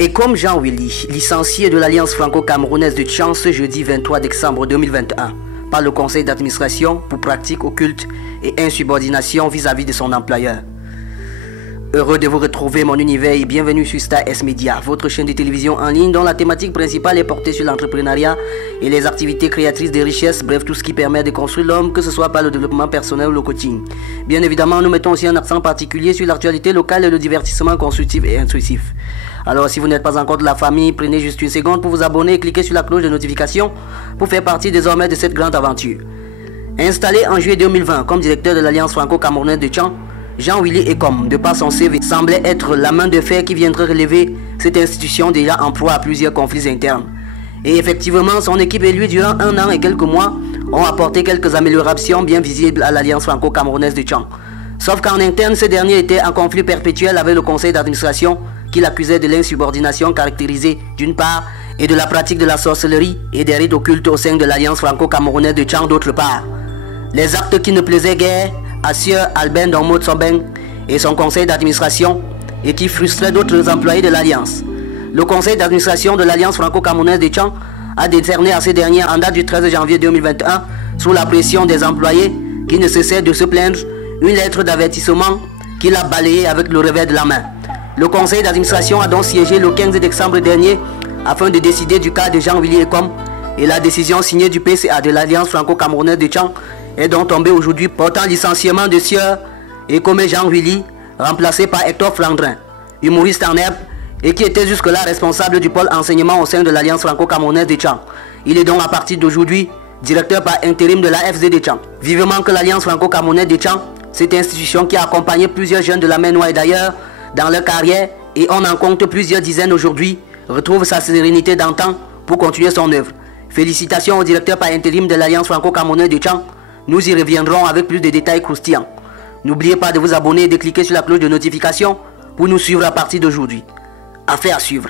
Et comme Jean Willy, licencié de l'Alliance franco-camerounaise de Tchang ce jeudi 23 décembre 2021 par le conseil d'administration pour pratiques occultes et insubordination vis-à-vis de son employeur. Heureux de vous retrouver mon univers et bienvenue sur Star S Media, votre chaîne de télévision en ligne dont la thématique principale est portée sur l'entrepreneuriat et les activités créatrices de richesses, bref tout ce qui permet de construire l'homme, que ce soit par le développement personnel ou le coaching. Bien évidemment, nous mettons aussi un accent particulier sur l'actualité locale et le divertissement constructif et instructif. Alors si vous n'êtes pas encore de la famille, prenez juste une seconde pour vous abonner et cliquez sur la cloche de notification pour faire partie désormais de cette grande aventure. Installé en juillet 2020 comme directeur de l'Alliance franco-camerounaise de Tchang, Jean Willy Ekom, de par son CV, semblait être la main de fer qui viendrait relever cette institution déjà en proie à plusieurs conflits internes. Et effectivement, son équipe et lui, durant un an et quelques mois, ont apporté quelques améliorations bien visibles à l'Alliance franco-camerounaise de Tchang. Sauf qu'en interne, ce dernier était en conflit perpétuel avec le conseil d'administration qui l'accusait de l'insubordination caractérisée d'une part et de la pratique de la sorcellerie et des rites occultes au sein de l'Alliance franco-camerounaise de Tchang d'autre part. Les actes qui ne plaisaient guère à Sieur Albert Ndongmo Tsombeng et son conseil d'administration et qui frustraient d'autres employés de l'Alliance. Le conseil d'administration de l'Alliance franco-camerounaise de Tchang a décerné à ces derniers en date du 13 janvier 2021, sous la pression des employés qui ne cessaient de se plaindre, une lettre d'avertissement qu'il a balayée avec le revers de la main. Le conseil d'administration a donc siégé le 15 décembre dernier afin de décider du cas de Jean Willy Ekom et la décision signée du PCA de l'Alliance franco-camerounaise de Tchang est donc tombée aujourd'hui portant licenciement de Sieur Ekom Jean Willy, remplacé par Hector Flandrin, humoriste en herbe et qui était jusque-là responsable du pôle enseignement au sein de l'Alliance franco-camerounaise de Tchang. Il est donc à partir d'aujourd'hui directeur par intérim de l'AFZ de Tchang. Vivement que l'Alliance franco-camerounaise de Tchang, cette institution qui a accompagné plusieurs jeunes de la mer Noire et d'ailleurs dans leur carrière, et on en compte plusieurs dizaines aujourd'hui, retrouve sa sérénité d'antan pour continuer son œuvre. Félicitations au directeur par intérim de l'Alliance franco-camerounaise de Tchang. Nous y reviendrons avec plus de détails croustillants. N'oubliez pas de vous abonner et de cliquer sur la cloche de notification pour nous suivre à partir d'aujourd'hui. Affaire à suivre.